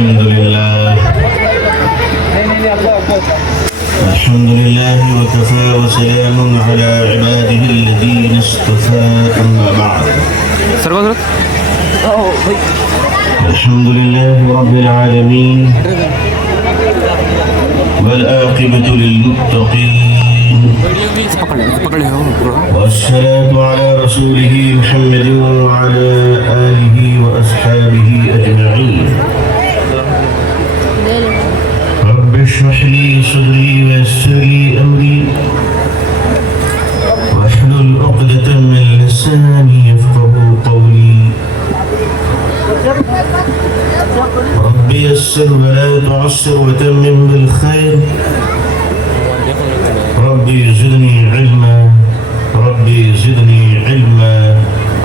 الحمد لله وكفى وسلام على عباده الذين اصطفى أما بعد. الحمد لله رب العالمين والعاقبة للمتقين والصلاة على رسوله محمد وعلى آله وأصحابه أجمعين. رب اشرح لي صدري ويسر لي أمري واحلل عقدة من لساني يفقهوا قولي. رب يسر ولا تعسر وتمم بالخير. ربي زدني علما ربي زدني علما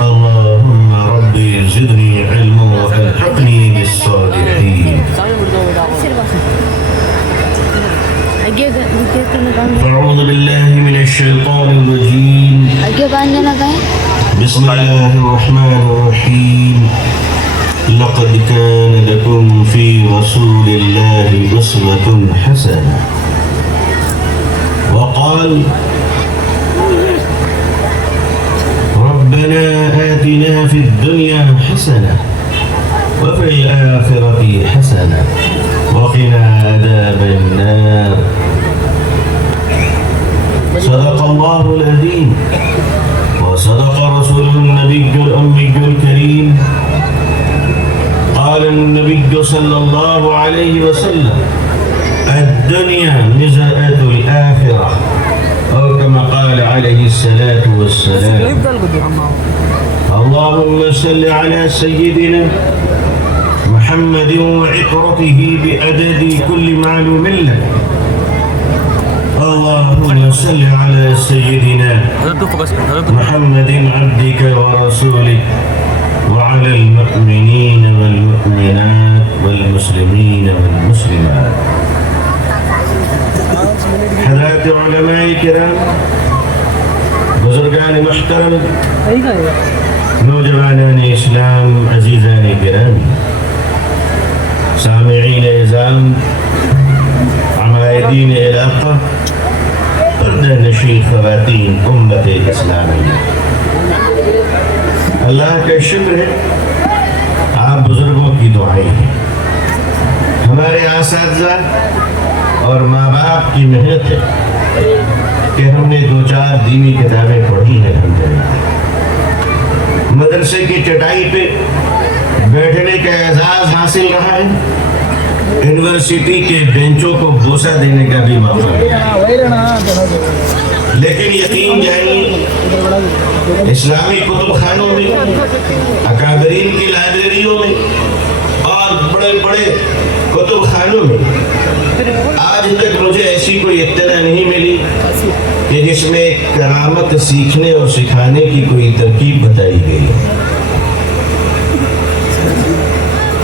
اللهم ربي زدني علما والحقني بالصالحين. أعوذ بالله من الشيطان الرجيم. بسم الله الرحمن الرحيم. لقد كان لكم في رسول الله أسوة حسنة. وقال ربنا آتنا في الدنيا حسنة وفي الآخرة حسنة وقنا عذاب النار. صدق الله العظيم وصدق رسوله النبي الأمي الكريم. قال النبي صلى الله عليه وسلم الدنيا مزرعة الآخرة أو كما قال عليه الصلاة والسلام. اللهم صل على سيدنا محمد وعطرته بعدد كل معلوم لك. اللهم صل على سيدنا محمد عبدك ورسولك وعلى المؤمنين والمؤمنات والمسلمين والمسلمات. حضرات علماء کرام، بزرگان محترم، نوجوانان اسلام، عزیزان گرامی، سامعین اعظام، عمائدین علاقہ، پردہ نشین خواتین امت اسلامیہ، اللہ کا شکر ہے آپ بزرگوں کی دعائیں ہیں، ہمارے اساتذہ اور ماں باپ کی محنت ہے کہ ہم نے 2-4 دینی کتابیں پڑھی ہیں. مدرسے کی چٹائی پہ بیٹھنے کا اعزاز حاصل رہا ہے، یونیورسٹی کے بینچوں کو بوسہ دینے کا بھی موقع ہے. لیکن یقین جانیے اسلامی کتب خانوں میں، اکابرین کی لائبریریوں میں اور بڑے بڑے کتب خانوں میں آج تک مجھے ایسی کوئی اطلاع نہیں ملی کہ جس میں کرامت سیکھنے اور سکھانے کی کوئی ترکیب بتائی گئی.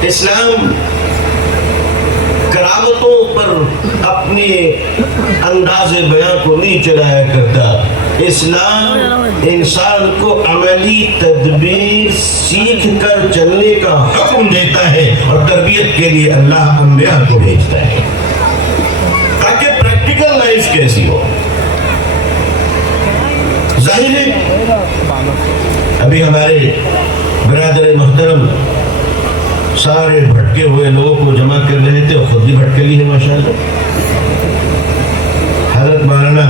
اسلام کرامتوں پر اپنے انداز بیان کو نہیں چلایا کرتا. اسلام انسان کو عملی تدبیر سیکھ کر چلنے کا حکم دیتا ہے اور تربیت کے لیے اللہ انبیاء کو بھیجتا ہے تاکہ پریکٹیکل لائف کیسی ہو. ظاہر ہے ابھی ہمارے برادر محترم سارے بھٹکے ہوئے لوگوں کو جمع کر رہے تھے اور خود بھی بھٹکے لی ہے ماشاءاللہ. حضرت مولانا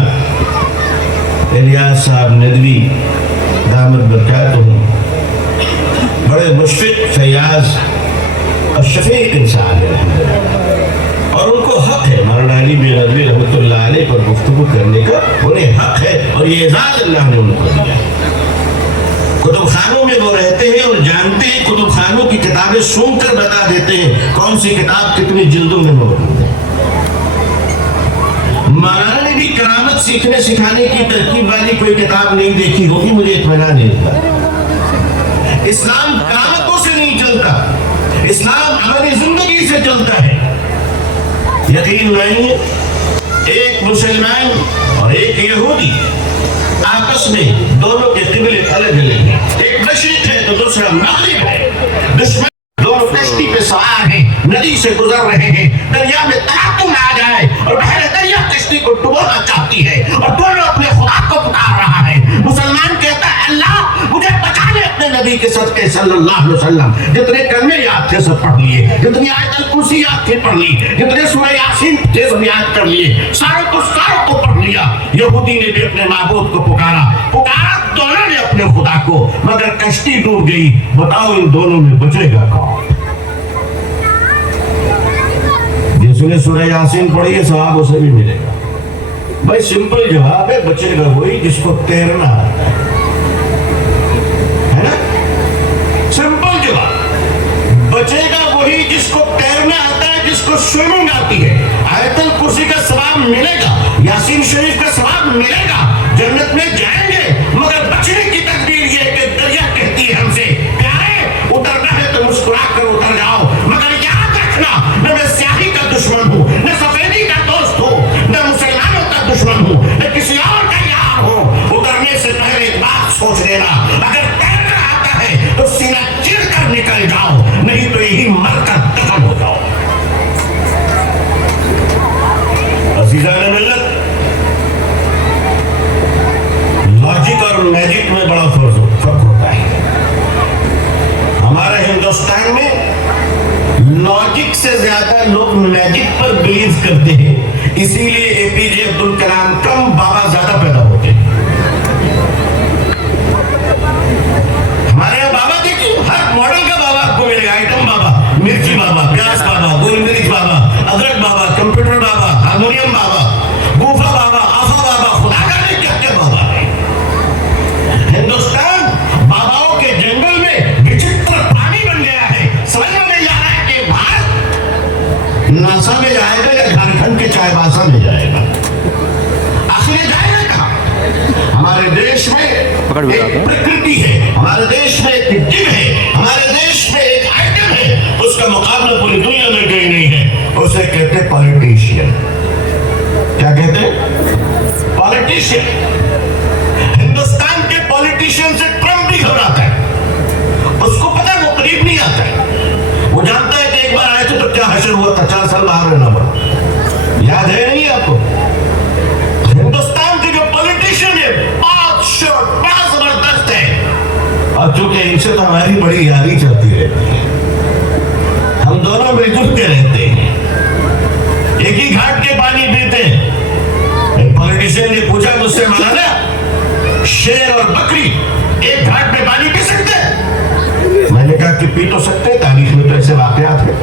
الیاس صاحب ندوی دامت برکاتہ بڑے مشفق، فیاض اور شفیق انسان ہے اور ان کو حق ہے مولانا علی بن ندوی رحمۃ اللہ علیہ پر گفتگو کرنے کا. انہیں حق ہے اور یہ اعزاز اللہ نے ان کو دیا. کتب خانوں میں وہ رہتے ہیں اور جانتے ہیں، کتب خانوں کی کتابیں سن کر بتا دیتے ہیں کون سی کتاب کتنی جلدوں میں موجود ہے. مولانا نے بھی کرامت سیکھنے سکھانے کی ترکیب والی کوئی کتاب نہیں دیکھی ہوگی، مجھے اطمینان نہیں تھا. اسلام کرامتوں سے نہیں چلتا، اسلام ہماری زندگی سے چلتا ہے. یقین نہیں، ایک مسلمان اور ایک یہودی آپس میں دونوں کے قبلے الگ الگ ہیں. ایک مشرق ہے تو دوسرا مغرب ہے. دشمن دونوں کشتی پہ سوار ہیں، ندی سے گزر رہے ہیں، دریا میں تلاطم آ جائے اور بحر دریا کشتی کو ڈبونا چاہتی ہے اور دونوں اپنے خدا کو پکار رہا ہے۔ مسلمان کہتا ہے اللہ مجھے بچا لے اپنے نبی کے صدقے صلی اللہ علیہ وسلم، جتنے کلمے یاد تھے سب پڑھ لیے، جتنی آیت الکرسی یاد تھے پڑھ لی، جتنے سورہ یاسین تھے سب یاد کر لیے، ساروں کو پڑھ لیا۔ یہودی نے بھی اپنے معبود کو پکارا دونوں نے اپنے خدا کو، مگر کشتی ڈوب گئی۔ بتاؤ ان دونوں میں بچے گا کون؟ جس نے سورہ یاسین پڑھی ہے ثواب اسے بھی ملے گا۔ بھائی سمپل جواب ہے، بچے گا وہی جس کو تیرنا آتا ہے نا؟ سمپل جواب، بچے گا وہی جس کو تیرنا آتا ہے، جس کو سوئمنگ آتی ہے۔ آیت الکرسی کا ثواب ملے گا، یاسین شریف کا ثواب ملے گا، جنت میں جائیں گے، مگر بچنے کی تدبیر یہ کہ دریا کہتی ہے ہم سے پیارے اترنا ہے تو مسکرا کر اتر جاؤ، مگر یاد رکھنا نہ میں سیاہی کا دشمن ہوں، نہ سفیدی کا دوست ہوں، نہ مسلمانوں کا دشمن ہوں، نہ کسی اور کا یار ہوں۔ اترنے سے پہلے ایک بات سوچ لینا، اگر تیرنا آتا ہے تو سینہ چیر کر نکل جاؤ، نہیں تو یہی مر کر دفن ہو جاؤ۔ عزیزان ملت، لاجک اور میجک میں بڑا فرق ہوتا ہے۔ ہمارے ہندوستان میں لاجک سے زیادہ لوگ میجک پر بلیو کرتے ہیں، اسی لیے اے پی جے عبد الکلام کم بابا زیادہ پیدا ہوتے ہیں۔ ہمارے یہاں بابا دیکھیے، ہر ماڈل کا بابا آپ کو ملے گا، آئٹم بابا، مرچی بابا، پیاز بابا، گول مرچ بابا، ادرک بابا، کمپیوٹر بابا، ہارمونیم بابا، گوفا بابا، آفا بابا، خدا کا نہیں کہتے بابا۔ ہندوستان باباؤں کے جنگل میں وچتر پانی بن گیا ہے۔ سمجھ میں نہیں آ رہا ہے کہ بھارت ناسا میں جائے گا یا جھارکھنڈ کے چائے باسا میں جائے گا، آخر جائے گا کہاں؟ ہمارے دیش میں ایک پرکرتی ہے، ہمارے دیش میں ایک ڈم ہے، ہمارے دیش میں ایک آئٹم ہے، اس کا مقابلہ پوری دنیا میں کہیں نہیں ہے، اسے کہتے پالیٹیشین۔ کیا کہتے ہیں؟ پالیٹیشین۔ ہندوستان کے پالیٹیشین سے ٹرمپ بھی گھبراتا ہے، اس کو پتہ ہے وہ قریب نہیں آتا ہے، وہ جانتا ہے کہ ایک بار آئے تھے تو کیا حشر ہوا تھا، 4 سال باہر رہنا پڑا، یاد ہے نہیں آپ کو؟ ہندوستان کے جو پالیٹیشین ہے بڑا زبردست ہے، اور چونکہ ان سے تو ہماری بڑی یاری چلتی رہتی ہے، ہم دونوں مل جل کے رہتے ہیں، ایک ہی گھاٹ کے پانی پیتے ہیں۔ ایک پالیٹیشین نے پوچھا مجھ سے، مولانا شیر اور بکری ایک گھاٹ میں پانی پی سکتے ہیں؟ میں نے کہا کہ پی تو سکتے، تاریخ میں تو ایسے واقعات ہیں۔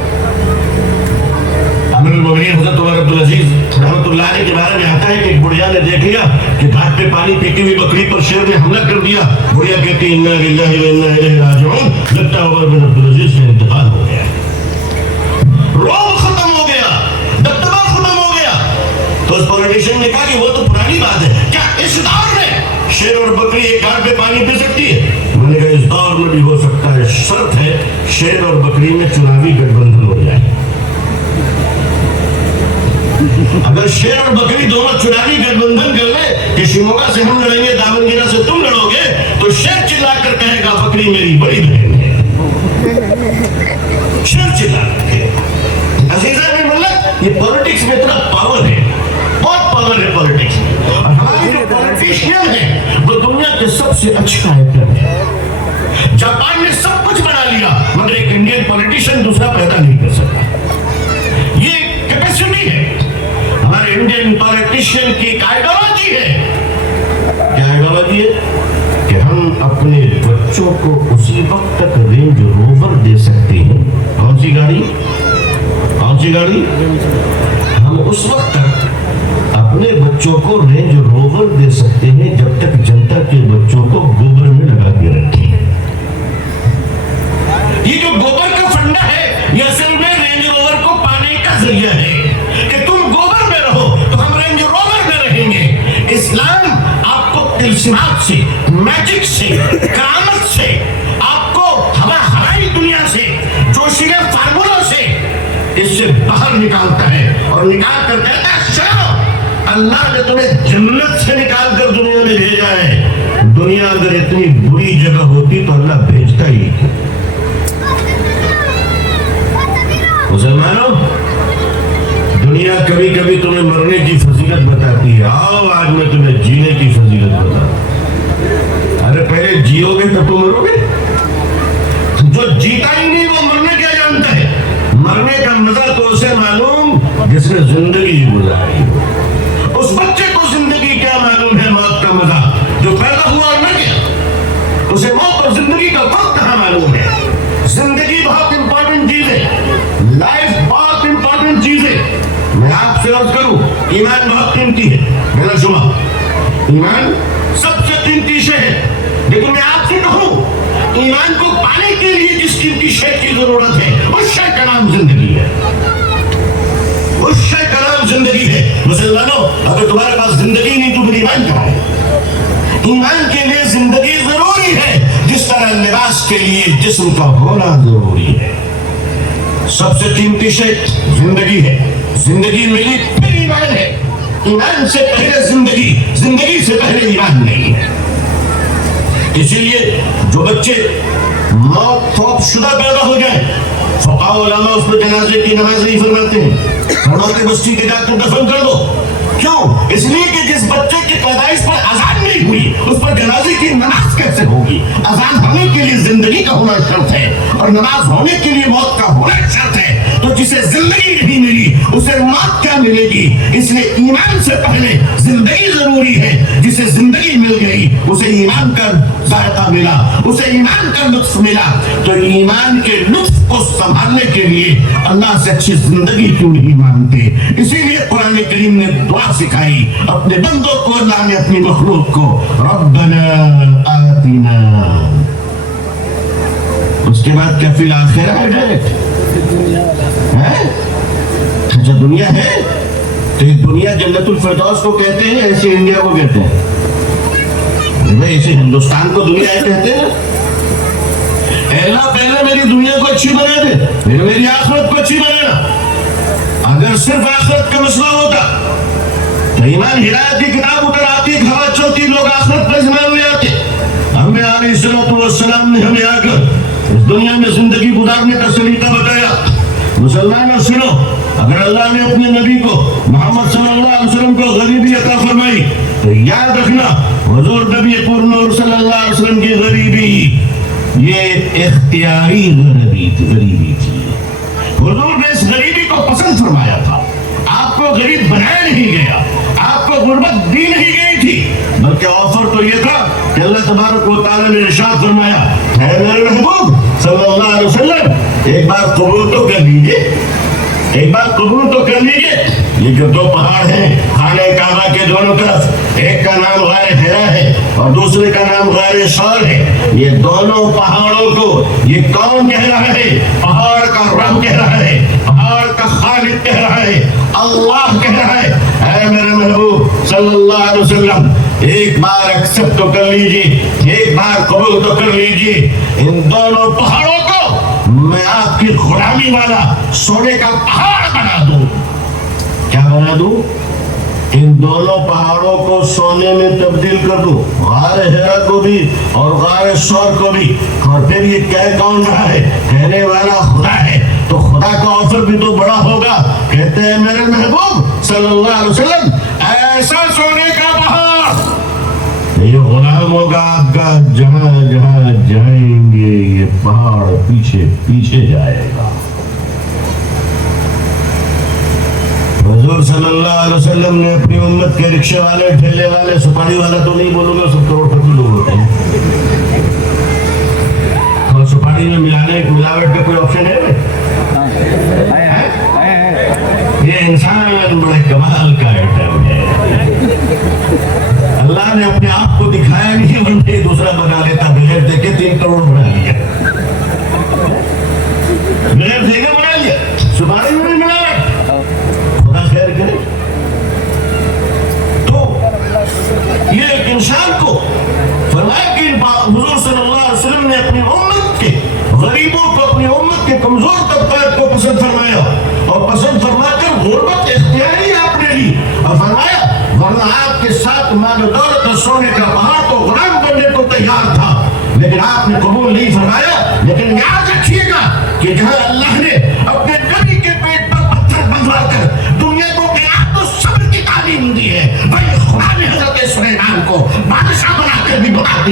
امیر المومنین حضرت عمر عبدالعزیز رحمۃ اللہ علیہ کے بارے میں آتا ہے کہ ایک بڑھیا نے دیکھ لیا کہ گھاٹ پہ پانی پیتی ہوئی بکری پر شیر نے حملہ کر دیا، بڑھیا کہتی انا للہ و انا الیہ راجعون، لگتا عمر بن عبدالعزیز سے انتقال ہو گیا، روب ختم ہو گیا، دبدبہ ختم ہو گیا۔ تو اس پولیٹیشین نے کہا کہ وہ تو پرانی بات ہے، کیا اس دور میں شیر اور بکری ایک گھاٹ پہ پانی پی سکتی ہے؟ میں نے کہا اس دور میں بھی ہو سکتا ہے، شرط ہے شیر اور بکری میں چناوی گٹھ بندھن ہو جائے۔ اگر شیر اور بکری دونوں چناوی گٹھ بندھن کر لیں کہ شیموگا سے ہم لڑیں گے، دامنگیرا سے تم لڑو گے، تو شیر چلا کر کہے گا بکری میری بڑی بہن ہے، شیر چلا کر کہے گا۔ عزیزان ملت، یہ پولیٹکس میں اتنا پاور ہے، بہت پاور ہے پولیٹکس میں، اور ہماری جو پولیٹیشین ہے وہ دنیا کے سب سے اچھا ایکٹر ہے۔ جاپان نے سب کچھ بنا لیا، مگر ایک انڈین پولیٹیشین دوسرا پیدا نہیں کر سکتا۔ یہ کیپیسٹی ہے ہمارے انڈین پولیٹیشین کی، ایک آئیڈیالوجی ہے۔ کیا آئیڈیالوجی ہے؟ کہ ہم اپنے بچوں کو اسی وقت تک رینج روور دے سکتے ہیں۔ کون سی گاڑی؟ کون سی گاڑی؟ ہم اس وقت تک اپنے بچوں کو رینج روور دے سکتے ہیں جب تک جنتا کے بچوں کو گوبر میں لگا کے رکھیں۔ یہ جو گوبر کا فنڈا ہے، یہ اصل میں رینج روور کو پانے کا ذریعہ ہے کہ تم گوبر میں رہو تو ہم رینج روور میں رہیں گے۔ اسلام آپ کو تلسمات سے، میجک سے، کرامت سے، آپ کو ہوائی دنیا سے، جوشیلے فارمولوں سے اس سے باہر نکالتا ہے اور نکال کر کہتا ہے چلو، اللہ نے تمہیں جنت سے نکال کر دنیا میں بھیجا ہے، دنیا اگر اتنی بری جگہ ہوتی تو اللہ بھیجتا ہی۔ مسلمانوں، دنیا کبھی کبھی تمہیں مرنے کی فضیلت بتاتی ہے. آؤ آج میں تمہیں جینے کی فضیلت بتاتا ہوں. ارے پہلے جیو گے تب تو مرو گے. جو جیتا ہی نہیں وہ مرنے کیا جانتا ہے. مرنے کا مزہ تو اسے معلوم جس نے زندگی گزاری. اس بچے کو زندگی کیا معلوم ہے موت کا مزہ جو پیدا ہوا اور نہ گیا. اسے موت اور زندگی کا فرق کہاں معلوم ہے. زندگی بہت امپورٹنٹ چیز ہے. لائف بہت امپورٹنٹ چیز ہے. میں آپ سے عرض کروں ایمان بہت قیمتی ہے بلا شبہ. ایمان سب سے قیمتی شے ہے. لیکن میں آپ سے کہوں ایمان کو پانے کے لیے جس قیمتی شے کی ضرورت ہے اس شے کا نام زندگی ہے. اس شے کا نام زندگی ہے. مسلمانوں اگر تمہارے پاس زندگی نہیں تو پھر ایمان کہاں ہے. ایمان کے لیے زندگی ضروری ہے جس طرح لباس کے لیے جسم کا ہونا ضروری ہے. سب سے قیمتی شے زندگی ہے. زندگی ملی پھر ایمان ہے. ایمان سے پہلے زندگی، زندگی سے پہلے ایمان نہیں ہے. اسی لیے جو بچے موت فوت شدہ پیدا ہو جائیں فقہاء علماء اس پر جنازے کی نماز نہیں فرماتے ہیں. فرماتے بستی کے جا کر دفن کر دو. کیوں؟ اس لیے کہ جس بچے کی پیدائش پر اذان نہیں ہوئی اس پر جنازے کی نماز کیسے ہوگی. اذان ہونے کے لیے زندگی کا ہونا شرط ہے اور نماز ہونے کے لیے موت کا ہونا شرط ہے. تو جسے زندگی نہیں ملی اسے موت کیا ملے گی. اس لیے ایمان سے پہلے زندگی ضروری ہے. جسے زندگی مل گئی اسے ایمان کا ذائقہ ملا، اسے ایمان کا لطف ملا. تو ایمان کے لطف کو سنبھالنے کے لیے اللہ سے اچھی زندگی کیوں نہیں مانگتے. اسی لیے قرآن کریم نے دعا سکھائی اپنے بندوں کو. اللہ نے اپنی مخلوق کو ربنا آتنا. اس کے بعد کیا فی الآخرہ ہے؟ اچھا دنیا ہے تو یہ دنیا جنت الفردوس کو کہتے ہیں ایسے انڈیا کو کہتے ہیں. ایسے ہندوستان کو دنیا ہے کہتے ہیں. اللہ پہلے میری دنیا کو اچھی بنا دے پھر میری آخرت کو اچھی بنانا. اگر صرف آخرت کا مسئلہ ہوتا تو ایمان ہدایت کی کتاب اتر آتی، ہوا چلتی، لوگ آخرت پر ایمان لے آتے. ہمیں علیہ السلام نے ہمیں آ کر اس دنیا میں زندگی گزارنے کا سلیقہ بتایا. مسلمانوں سنو، اگر اللہ نے اپنے نبی کو محمد صلی اللہ علیہ وسلم کو غریبی عطا فرمائی تو یاد رکھنا حضور نبی پور نور صلی اللہ علیہ وسلم کی غریبی یہ اختیاری غریبی تھی. حضور نے اس غریبی کو پسند فرمایا تھا. آپ کو غریب بنایا نہیں گیا، آپ کو غربت دی نہیں گئی تھی، بلکہ آفر تو یہ تھا کہ اللہ تبارک و تعالیٰ نے ارشاد فرمایا اے میرے محبوب صلی اللہ علیہ وسلم ایک بار قبول تو کر لیجیے، ایک بار قبول تو کر لیجیے. یہ جو دو پہاڑ ہیں خانہ کعبہ کے دونوں طرف، ایک کا نام غار حرا ہے اور دوسرے کا نام غار ثور ہے. یہ دونوں پہاڑوں کو یہ کون کہہ رہا ہے؟ پہاڑ کا رب کہہ رہا ہے، پہاڑ کا خالق کہہ رہا ہے، اللہ کہہ رہا ہے اے میرے محبوب صلی اللہ علیہ وسلم ایک بار ایکسپٹ تو کر لیجیے، ایک بار قبول تو کر لیجیے. ان دونوں پہاڑوں کو میں آپ کی غلامی والا سونے کا پہاڑ بنا دوں. کیا بنا دوں؟ ان دونوں پہاڑوں کو سونے میں تبدیل کر دوں، غار حرا کو بھی اور غار ثور کو بھی. اور پھر یہ کہہ کون رہا ہے؟ کہنے والا خدا ہے. تو خدا کا آفر بھی تو بڑا ہوگا. کہتے ہیں میرے محبوب صلی اللہ علیہ وسلم ایسا سونے کا پہاڑ یہ غلام ہوگا آپ کا، جہاں جہاں جائیں گے یہ پہاڑ پیچھے پیچھے جائے گا. حضور صلی اللہ علیہ وسلم نے اپنی امت کے رکشے والے، ٹھیلے والے، سپاڑی والا تو نہیں بولوں گا، سب کروڑپتی لوگ ہوتے ہیں. اور سپاڑی میں ملاوٹ کا کوئی آپشن ہے؟ یہ انسان بڑے کمال کا آئٹم ہے. اللہ نے اپنے آپ کو دکھایا نہیں، بلکہ دوسرا بنا لیتا. بغیر دیکھے 3 کروڑ بنا لیا، بغیر دیکھے بنا لیا. سپاڑی میں نہیں ملاوٹ، خدا خیر کرے. تو یہ ایک انسان کو فرمایا کہ حضور صلی اللہ علیہ وسلم نے اپنی امت کے غریبوں کو، اپنی امت کے کمزور طبقات کو پسند فرمایا اور پسند فرما کر غربت اختیاری آپ نے لی. اور فرمایا ورنہ آپ کے ساتھ مال و دولت اور سونے کا پہاڑ تو غلام بننے کو تیار تھا، لیکن آپ نے قبول نہیں فرمایا. لیکن یاد رکھیے گا کہ جہاں اللہ نے اپنے نبی کے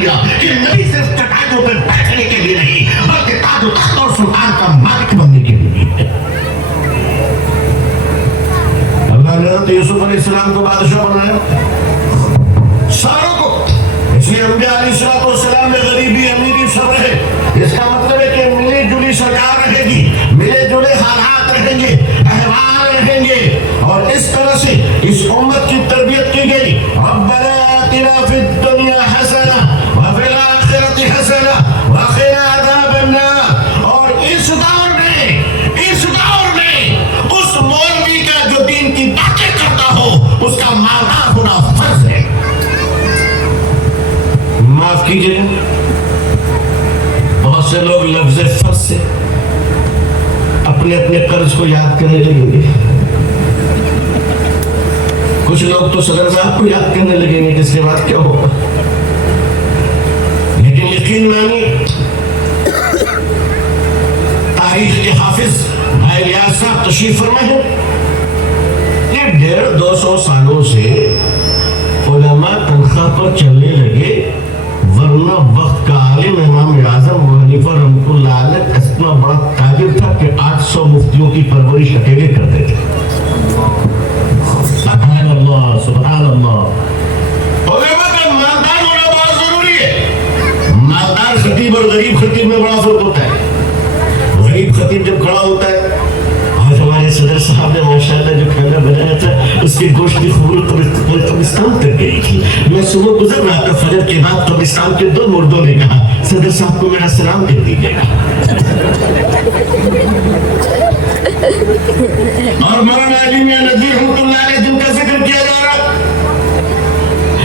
دیا کہ نبی صرف چٹائیوں پر بیٹھنے کے لیے نہیں بلکہ تاج و تخت اور سلطان کا مالک بننے کے لیے ہے۔ اللہ نے حضرت یوسف علیہ السلام کو بادشاہ بنایا ساروں کو، اس لیے انبیاء علیہ السلام میں غریبی امیری سب رہے۔ اس کا مطلب ہے کہ ملی جلی سرکار رہے گی، ملے جلے حالات رہیں گے، احوال رہیں گے، اور اس طرح سے اس امت کی تربیت کی گئی۔ ربنا آتنا فی الدنیا حسنہ وفی الآخرۃ حسنہ وقنا عذاب النار۔ اور اس دور میں اس مولوی کا جو دین کی باتیں کرتا ہو اس کا مالدار ہونا فرض ہے۔ معاف کیجیے، بہت سے لوگ لفظ فرض سے اپنے اپنے قرض کو یاد کرنے لگیں گے۔ کچھ لوگ تو صدر صاحب کو یاد کرنے لگیں گے کہ اس کے بعد کیا ہوگا۔ لیکن یقین مانیے، تاریخ کے حافظ بھائی ریاض صاحب تشریف فرما ہے کہ 150-200 سالوں سے علماء تنخواہ پر چلنے لگے، ورنہ وقت کا عالم امام اعظم ابو حنیفہ رحمۃ اللہ علیہ اتنا بڑا تاجر تھا کہ 800 مفتیوں کی پرورش اکیلے کرتے تھے۔ سبحان اللہ سبحان اللہ۔ علماء کا مالدار ہونا بہت ضروری ہے۔ مالدار خطیب اور غریب خطیب میں بڑا فرق ہوتا ہے۔ غریب خطیب جب کھڑا ہوتا ہے، آج ہمارے صدر صاحب نے ماشاءاللہ جو کھانا بنایا تھا اس کی گوشت کی خبر قبرستان تک گئی تھی۔ میں صبح گزر رہا تھا فجر کے بعد، قبرستان کے 2 مردوں نے کہا صدر صاحب کو میرا سلام دے دیجیے گا۔ اور مولانا علی میاں ندوی رحمۃ اللہ علیہ جن کا ذکر کیا جا رہا،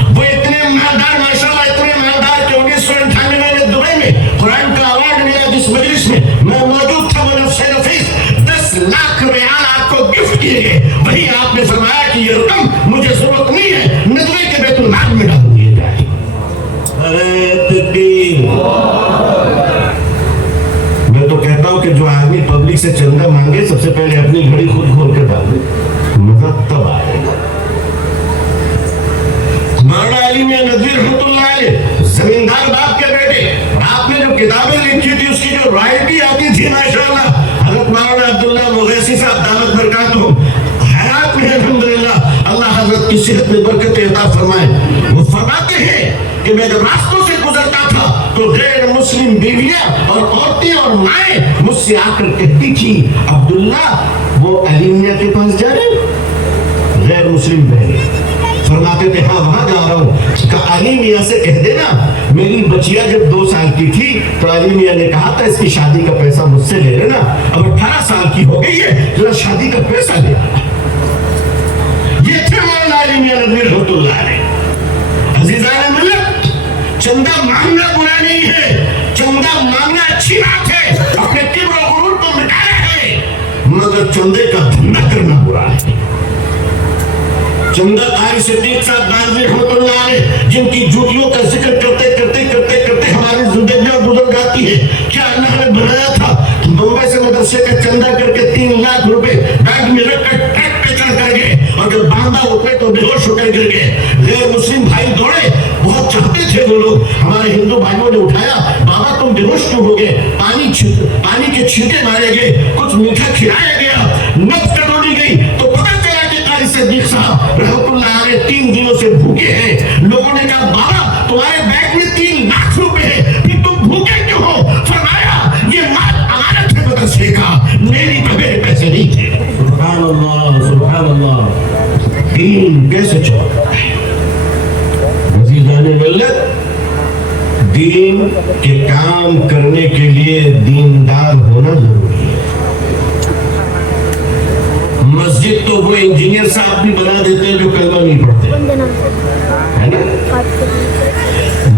وہ اتنے مالدار ماشاءاللہ اتنے مالدار کہ 1998 میں دبئی میں قرآن کا ایوارڈ ملا، جس مجلس میں میں موجود تھا، وہ نفس نفیس 10 لاکھ ریال آپ کو گفٹ کیے گئے۔ وہی آپ نے فرمایا کہ یہ رقم مجھے ضرورت نہیں ہے، ندوی کے بیت المال میں ڈال دیے جائے۔ ارے تکبیر! میں تو کہتا ہوں کہ جو آدمی پبلک سے چندہ مانگے سب سے پہلے اپنی گھڑی خود کھول کر ڈال دے، مزہ تب آئے گا۔ مولانا علی میاں ندوی رحمۃ اللہ علیہ زمیندار باپ کے بیٹے، آپ نے جو کتابیں لکھی تھی اس کی جو رائٹی آتی تھی ماشاءاللہ، حضرت مولانا عبداللہ مغیثی صاحب دامت برکاتہم حیات میں الحمدللہ، اللہ حضرت کی صحت میں برکت عطا فرمائے، وہ فرماتے ہیں کہ میں جب راستوں سے گزرتا تھا تو غیر مسلم بیویاں اور عورتیں اور مائیں مجھ سے آ کر کہتی تھی عبداللہ وہ علی میاں کے پاس جا رہے؟ غیر مسلم بہنیں فرماتے تھے ہاں وہاں جا رہا ہوں۔ کہا علی میاں سے کہہ دینا میری بچیا جب 2 سال کی تھی تو علی میاں نے کہا تھا اس کی شادی کا پیسہ مجھ سے لے لینا، اب 18 سال کی ہو گئی ہے ذرا شادی کا پیسہ لے آنا۔ یہ تھے مولانا علی میاں ندوی رحمۃ اللہ علیہ۔ عزیزان ملت، چندہ مانگنا برا نہیں ہے، چندہ مانگنا اچھی بات ہے، اپنے کبر و غرور کو مٹانا ہے، مگر چندے کا دھندا کرنا برا ہے۔ چندہ قاری صدیق صاحب بازی رحمۃ اللہ علیہ جن کی جھوٹیوں کا ذکر کرتے ہماری زندگیاں گزر جاتی ہے۔ کیا اللہ نے بنایا تھا کہ بمبئی سے مدرسے کا چندہ کر کے 3 لاکھ روپے بیگ میں رکھ کر ٹرک پہ چڑھ کر گئے، اور جب باندھا اترے تو بے ہوش ہو کر گر گئے۔ غیر مسلم بھائی دوڑے، بہت چاہتے تھے وہ لوگ، ہمارے ہندو بھائیوں نے اٹھایا، بابا تم بے ہوش کیوں ہو گئے؟ پانی کے چھینٹے مارے گئے، کچھ میٹھا کھلایا گیا، نبض ٹٹولی گئی تو پتہ چلا کہ قاری صدیق صاحب رحمۃ اللہ علیہ 3 دنوں سے بھوکے ہیں۔ لوگوں نے کہا بابا تمہارے بیگ میں 3 لاکھ روپے ہے، پھر تم بھوکے کیوں ہو؟ فرمایا یہ مال امانت ہے مدرسے کا، میری تو میرے پیسے نہیں تھے۔ سبحان اللہ سبحان اللہ، دین کیسے چلتا ہے؟ عزیزان ملت، دین کے کام کرنے کے لیے دیندار ہونا ضروری ہے۔ مسجد تو وہ انجینئر صاحب بھی بنا دیتے ہیں جو کلمہ نہیں پڑھتے، ہے نا؟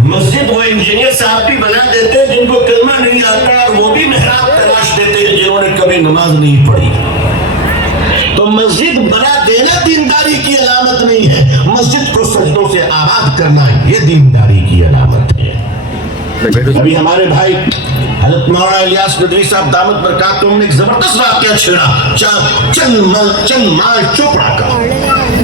مسجد وہ انجینئر صاحب بھی بنا دیتے ہیں جن کو کلمہ نہیں آتا، اور وہ بھی محراب تلاش دیتے ہیں جنہوں نے کبھی نماز نہیں پڑھی۔ تو مسجد بنا دینا دینداری کی علامت نہیں ہے، مسجد کو سجدوں سے آباد کرنا یہ دینداری کی علامت ہے۔ ابھی ہمارے بھائی حضرت مولانا الیاس ندوی صاحب دامت برکاتہم نے ایک زبردست واقعہ چھیڑا چند مال چوپڑا کا۔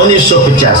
1985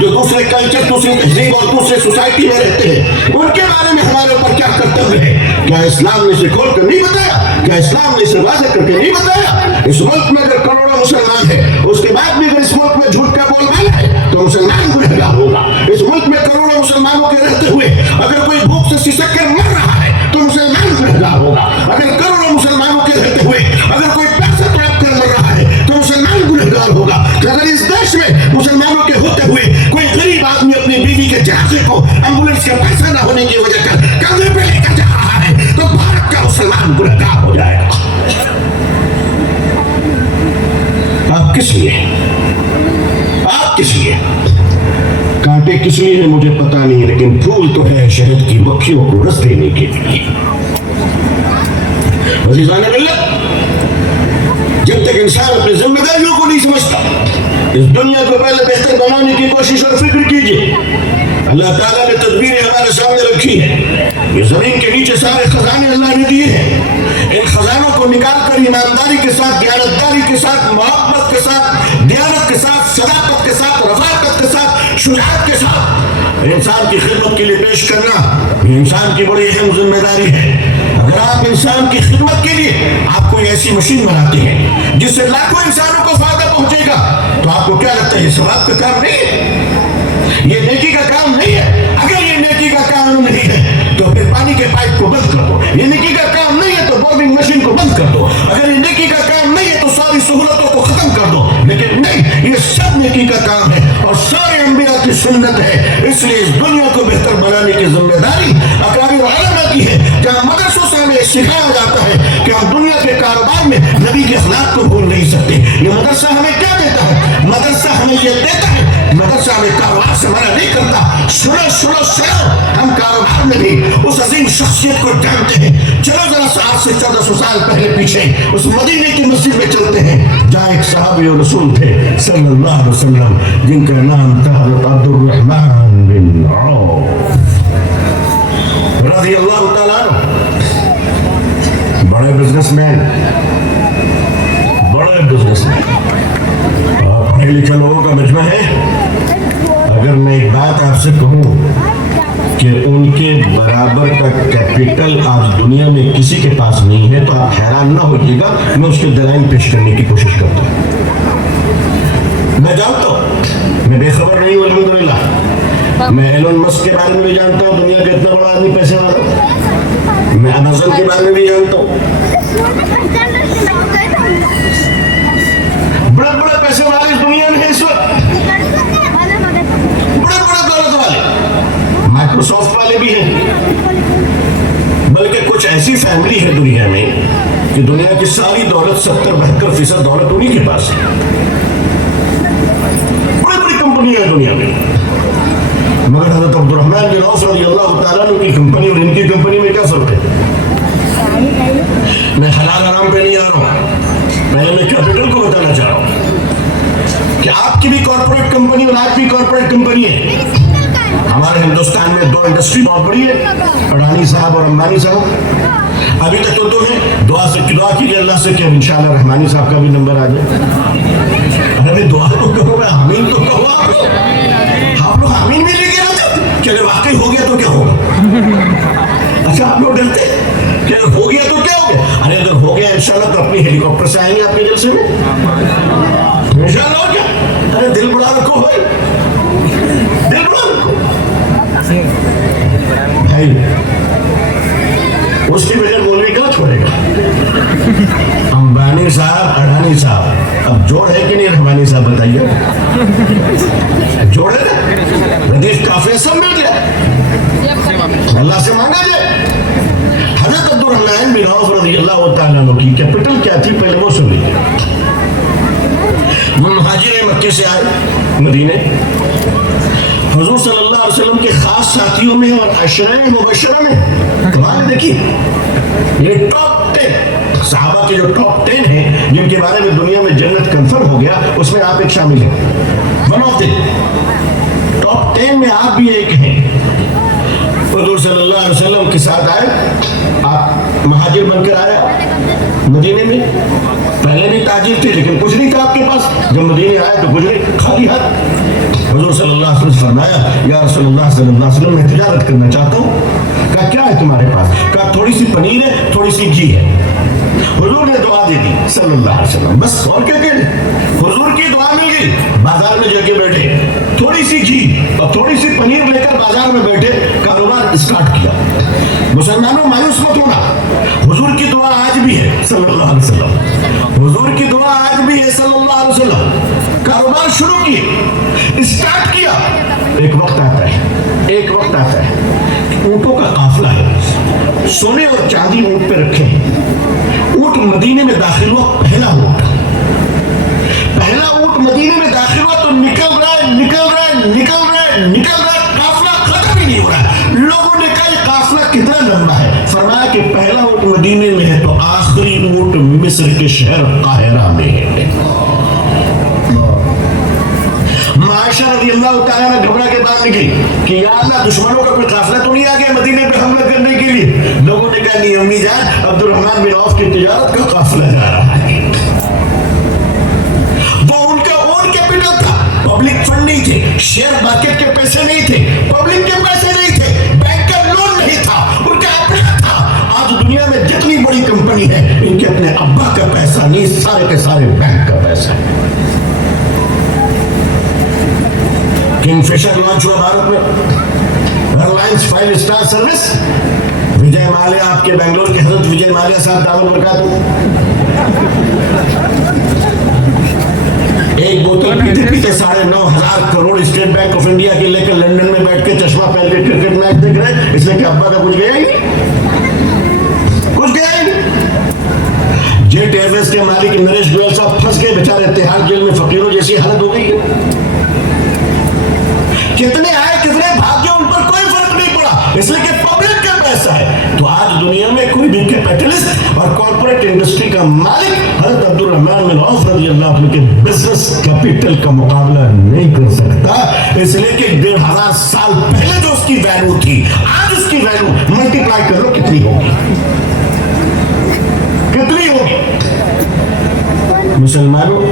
جو دوسرے کلچر, دوسری تہذیب اور دوسرے سوسائٹی میں رہتے ہیں, ان کے بارے میں ہمارے اوپر کیا کرتویہ ہے؟ کیا اسلام نے اسے کھول کر نہیں بتایا؟ کیا اسلام نے اسے واضح کر کے نہیں بتایا؟ اس ملک میں اگر کروڑوں مسلمان ہیں, اس کے بعد بھی اگر اس ملک میں جھوٹ کا بول بالا ہے تو مسلمان گنہگار ہوگا. اس ملک میں کروڑوں مسلمانوں کے رہتے ہوئے اگر کوئی بھوک سے سسک کر مر رہا ہے تو مسلمان گنہگار ہوگا. اگر کروڑوں مسلمانوں کے رہتے ہوئے اگر کوئی پیسہ تڑپ کر مر رہا ہے تو مسلمان گنہگار ہوگا. کہ اگر اس دیش میں مسلمانوں کے ہوتے ہوئے کوئی غریب آدمی اپنی بیوی کے جنازے کو ایمبولینس کا پیسہ نہ ہونے کی وجہ کر کندھے پہ لے کر جا رہا ہے تو بھارت کا مسلمان گنہگار ہو جائے گا. آپ کس لیے, آپ کس لیے, کانٹے کس لیے ہیں مجھے پتا نہیں, لیکن پھول تو ہے شہد کی مکھیوں کو رس دینے کے لیے. عزیزان ملت, جب تک انسان اپنی ذمہ داریوں کو نہیں سمجھتا, اس دنیا کو پہلے بہتر بنانے کی کوشش اور فکر کیجیے. اللہ تعالیٰ نے تدبیریں ہمارے سامنے رکھی ہیں. یہ زمین کے نیچے سارے خزانے اللہ نے دیے ہیں. ان خزانوں کو نکال کر ایمانداری کے ساتھ, دیانتداری کے ساتھ, محبت کے ساتھ, دیانت کے ساتھ, صداقت کے ساتھ, رفاقت کے ساتھ, شجاعت کے ساتھ انسان کی خدمت کے لیے پیش کرنا, یہ انسان کی بڑی اہم ذمہ داری ہے. اگر آپ انسان کی خدمت کے لیے آپ کوئی ایسی مشین بناتے ہیں جس سے لاکھوں انسانوں کو فائدہ پہنچے گا, تو آپ کو کیا لگتا ہے یہ ثواب کا کام نہیں ہے؟ یہ نیکی کا کام نہیں ہے؟ اگر یہ نیکی کا کام نہیں ہے تو پھر پانی کے پائپ کو بند کر دو. یہ نیکی کا کام نہیں ہے تو بورنگ مشین کو بند کر دو. اگر یہ نیکی کا کام نہیں ہے تو ساری سہولتوں کو ختم کر دو. لیکن نہیں, یہ سب نیکی کا کام ہے اور سارے انبیاء کی سنت ہے. اس لیے اس دنیا کو بہتر بنانے کی ذمہ داری اکابر علماء کی ہے. جہاں مدرسوں سے ہمیں سکھایا جاتا ہے کہ ہم دنیا کے کاروبار میں نبی کے اخلاق کو بھول نہیں سکتے. یہ مدرسہ ہمیں کیا دیتا ہے؟ مدرسہ ہمیں یہ دیتا ہے, مدرسہ ہمیں کاروبار سے منع نہیں کرتا. سنو سنو سنو, ہم کاروبار میں بھی اس عظیم شخصیت کو جانتے ہیں. چلو ذرا 800 سے 1400 سال پہلے پیچھے اس مدینے کی مسجد میں چلتے ہیں جہاں ایک صحابی اور رسول تھے صلی اللہ علیہ وسلم, جن کا نام تھا حضرت عبد الرحمن بن عوف رضی اللہ تعالیٰ عنہ. بڑے بزنس مین, بڑے بزنس مین, پڑھے لکھے لوگوں کا مجمع ہے. اگر میں ایک بات آپ سے کہوں کہ ان کے برابر کا کیپٹل آج دنیا میں کسی کے پاس نہیں ہے تو آپ حیران نہ ہوئیے گا. میں اس کے دلائل پیش کرنے کی کوشش کرتا ہوں. میں جانتا ہوں, میں بے خبر نہیں ہوں الحمدللہ. میں ایلون مسک کے بارے میں بھی جانتا ہوں, دنیا کا اتنا بڑا آدمی, پیسے والا. میں امازون کے بارے میں بھی جانتا ہوں, بڑے بڑے پیسے والے اس دنیا میں ہیں اس وقت, بڑے بڑے دولت والے, مائکروسافٹ والے بھی ہیں. بلکہ کچھ ایسی فیملی ہے دنیا میں کہ دنیا کی ساری دولت 70-72% دولت انہی کے پاس ہے. بڑی بڑی کمپنی ہے دنیا میں, مگر حضرت عبد الرحمن بن عوف رضی اللہ تعالیٰ عنہ کی کمپنی اور ان کی کمپنی میں کیا فرق ہے؟ میں حلال حرام پہ نہیں آ رہا ہوں, میں کیپٹل کو بتانا چاہ رہا ہوں کہ آپ کی بھی کارپوریٹ کمپنی اور آپ کی کارپوریٹ کمپنی ہے. ہمارے ہندوستان میں 2 انڈسٹری بہت بڑی ہے, اڈانی صاحب اور امبانی صاحب. ابھی تک تو 2 ہیں. دعا کیجیے اللہ سے کہ انشاءاللہ رحمانی صاحب کا بھی نمبر آ جائے. ارے دعا تو کہو, میں آمین تو کہو. آپ لوگ آمین بھی لے کے آ جاؤ کہ واقعی ہو گیا تو کیا ہوگا. اچھا آپ لوگ ڈرتے کہ ہو گیا تو کیا ہو گیا. ارے اگر ہو گیا انشاءاللہ تو اپنی ہیلی کاپٹر سے آئیں گے آپ کے جلسے میں انشاءاللہ. ہو گیا. ارے دل بڑا رکھو بھائی, دل بڑا رکھو بھائی. اس کی بغیر مولوی کہاں چھوڑے گا؟ امبانی صاحب, اڈانی صاحب, اب جوڑ ہے کہ نہیں رحمانی صاحب بتائیے؟ جوڑ ہے نا, ردیف کافی سب مل گیا, اللہ سے مانگا جائے. حضرت عبد الرحمن بن عوف رضی اللہ تعالیٰ عنہ کی کیپٹل کیا تھی پہلے وہ سن لیجیے. وہ مہاجر مکے سے آئے مدینے, حضور صلی اللہ علیہ وسلم کے خاص ساتھیوں میں اور عشرہ مبشرہ میں. کمال دیکھیے, یہ ٹاپ 10 صحابہ کے جو ٹاپ 10 ہیں جن کے بارے میں دنیا میں جنت کنفرم ہو گیا, اس میں آپ ایک شامل ہیں. ون آف دی ٹاپ 10 میں آپ بھی ایک ہیں. حضور صلی اللہ علیہ وسلم کے ساتھ آئے, آپ مہاجر بن کر آیا مدینے میں, پہلے بھی تاجر تھے لیکن کچھ نہیں تھا آپ کے پاس, جب مدینے آئے تو کچھ نہیں, خالی ہاتھ. حضور صلی اللہ علیہ وسلم فرمایا یا رسول اللہ صلی اللہ علیہ وسلم میں تجارت کرنا چاہتا ہوں. کہا کیا ہے تمہارے پاس؟ کہا تھوڑی سی پنیر ہے, تھوڑی سی گھی ہے. حضور نے دعا دے دی صلی اللہ علیہ وسلم, بس اور کیا کہنے, حضور کی دعا مل گئی. بازار میں جا کے بیٹھے, تھوڑی سی گھی اور تھوڑی سی پنیر لے کر بازار میں بیٹھے, کاروبار اسٹارٹ کیا. مسلمانوں مایوس مت ہونا, حضور کی دعا آج بھی ہے صلی اللہ علیہ وسلم, حضور کی دعا آج بھی ہے صلی اللہ علیہ وسلم. کاروبار شروع کیے, اسٹارٹ کیا. ایک وقت آتا ہے اونٹوں کا قافلہ ہے, سونے اور چاندی اونٹ پہ رکھے ہیں. اونٹ مدینے میں داخل ہوا, پہلا اونٹ مدینے میں داخل ہوا تو نکل رہا ہے, قافلہ ختم ہی نہیں ہو رہا. لوگوں نے کہا یہ قافلہ کتنا لمبا ہے؟ فرمایا کہ پہلا اونٹ مدینے میں ہے تو آخری اونٹ مصر کے شہر قاہرہ میں ہے. معاشہ رضی اللہ تعالیٰ نے گھبرا کے باہر نکلی کہ یا اللہ دشمنوں کا کوئی قافلہ تو نہیں آ گیا مدینے پہ حملہ کرنے کے لیے؟ لوگوں نے کہا نہیں امی جان, عبد الرحمن بن عوف کی تجارت کا قافلہ جا رہا ہے. وہ ان کا اون کیپٹل تھا, پبلک فنڈ نہیں تھے, شیئر مارکیٹ کے پیسے نہیں تھے, پبلک کے پیسے نہیں تھے, بینک کا لون نہیں تھا, ان کا اپنا تھا. آج دنیا میں جتنی بڑی کمپنی ہے ان کے اپنے ابا کا پیسہ نہیں, سارے کے سارے بینک کا پیسہ ہے. کنگ فشر لانچ ہوا بھارت میں, ایئرلائنس 5 اسٹار سروس. وجے مالیہ, آپ کے بنگلور کے حضرت وجے مالیہ صاحب دعوت برکاتہ, ایک بوتل پیتے پیتے 9,500 crore state bank of India کے لے کر لندن میں بیٹھ کے چشمہ پہن کے کرکٹ میچ دیکھ رہے, اس لیے کہ ابا کا کچھ گیا ہی نہیں. جیٹ ایئر ویز کے مالک نریش گوئل صاحب پھنس گئے بیچارے تہاڑ جیل میں, فقیروں جیسی حالت ہو گئی ہے. کتنے آئے کتنے بھاگے, ان پر کوئی فرق نہیں پڑا, اس لیے کہ پبلک کا پیسہ ہے. تو آج دنیا میں کوئی بھی کیپٹلسٹ اور کارپوریٹ انڈسٹری کا مالک حضرت عبد الرحمن بن عوف رضی اللہ عنہ کے بزنس کیپٹل کا مقابلہ نہیں کر سکتا, اس لیے کہ 1,500 سال پہلے جو اس کی ویلیو تھی, آج اس کی ویلیو ملٹیپلائی کر لو کتنی ہوگی. مسلمانوں,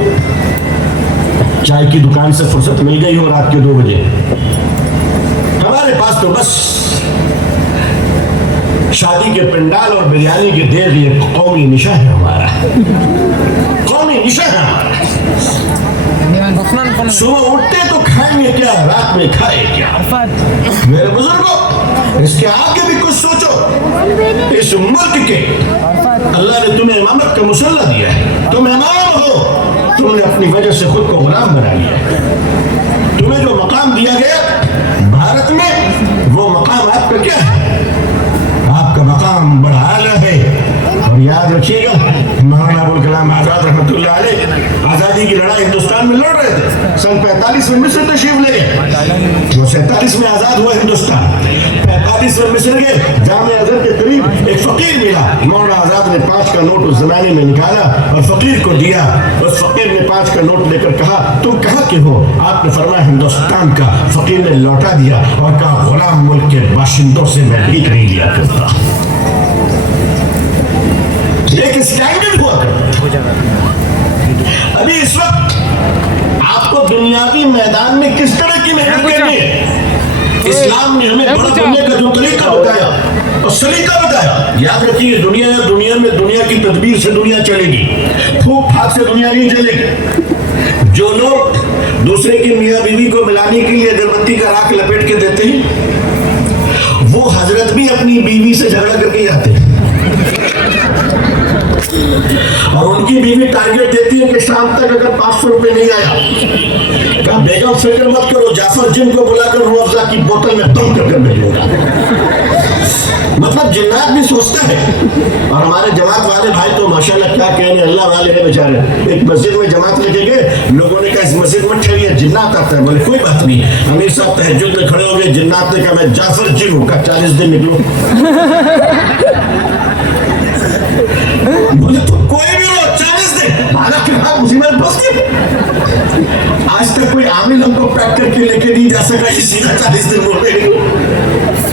چائے کی دکان سے فرصت مل گئی ہو رات کے 2 بجے, ہمارے پاس تو بس شادی کے پنڈال اور بریانی کے دیگ, یہ قومی نشہ ہے ہمارا, قومی نشہ ہے ہمارا. صبح اٹھتے تو کھائیں گے کیا, رات میں کھائے کیا؟ میرے بزرگوں, اس کے آگے بھی کچھ سوچو. اس ملک کے اللہ نے تمہیں امامت کا مسلح دیا ہے, تم امام ہو, تم نے اپنی وجہ سے خود کو غلام بنا لیا. تمہیں جو مقام دیا گیا بھارت میں, وہ مقام آپ کا کیا ہے؟ آپ کا مقام بڑا اعلیٰ ہے. اور یاد رکھیے گا, مولانا ابوالکلام آزاد رحمۃ اللہ علیہ آزادی کی لڑائی ہندوستان میں لڑ رہے تھے. سن 45 میں مصر تشریف لے گئے, وہ 47 میں آزاد ہوا ہندوستان. 45 میں مصر گئے, جامع ازہر کے قریب ایک فقیر ملا. مولانا آزاد نے 5 کا نوٹ اس زمانے میں نکالا اور فقیر کو دیا. اس فقیر نے 5 کا نوٹ لے کر کہا تم کہاں کے ہو؟ آپ نے فرمایا ہندوستان کا. فقیر نے لوٹا دیا اور کہا غلام ملک کے باشندوں سے میں بھیک نہیں لیا کرتا. ایک اسٹینڈرڈ ہوا کرتا. ابھی اس وقت آپ کو دنیاوی میدان میں کس طرح کی محنت کرنی ہے, اسلام نے ہمیں بڑا بننے کا جو طریقہ بتایا اور سلیقہ بتایا. یاد رکھیے, دنیا میں دنیا کی تدبیر سے دنیا چلے گی, پھوک پھاک سے دنیا نہیں چلے گی. جو لوگ دوسرے کی میاں بیوی کو ملانے کے لیے اگربتی کا راکھ لپیٹ کے دیتے ہیں, وہ حضرت بھی اپنی بیوی سے جھگڑا کر کے آتے ہیں. اور ان کی بیوی ٹارگٹ دیتی ہے کہ شام تک اگر 500 روپے نہیں آیا, کہا بیگم فکر مت کرو, جعفر جن کو بلا کر روح افزا کی بوتل میں دم کر بھیجوں گا. مطلب جنات بھی سوچتا ہے. اور ہمارے جماعت والے بھائی تو ماشاءاللہ کیا کہنے, اللہ والے ہیں بیچارے. ایک مسجد میں جماعت لے کے گئے, لوگوں نے کہا اس مسجد میں ٹھہریے, جنات آتا ہے. بولے کوئی بات نہیں. امیر صاحب تہجد میں کھڑے ہو گئے, جنات نے کہا میں جعفر جن ہوں. کہا 40 دن نکلو. بولے تو کوئی بھی ہو 40 دن. حالانکہ ہاں مصیبت بس کی. آج تک کوئی عامل ہم کو پیک کر کے لے کے نہیں جا سکا, اسی 40 دن بول رہے.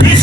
20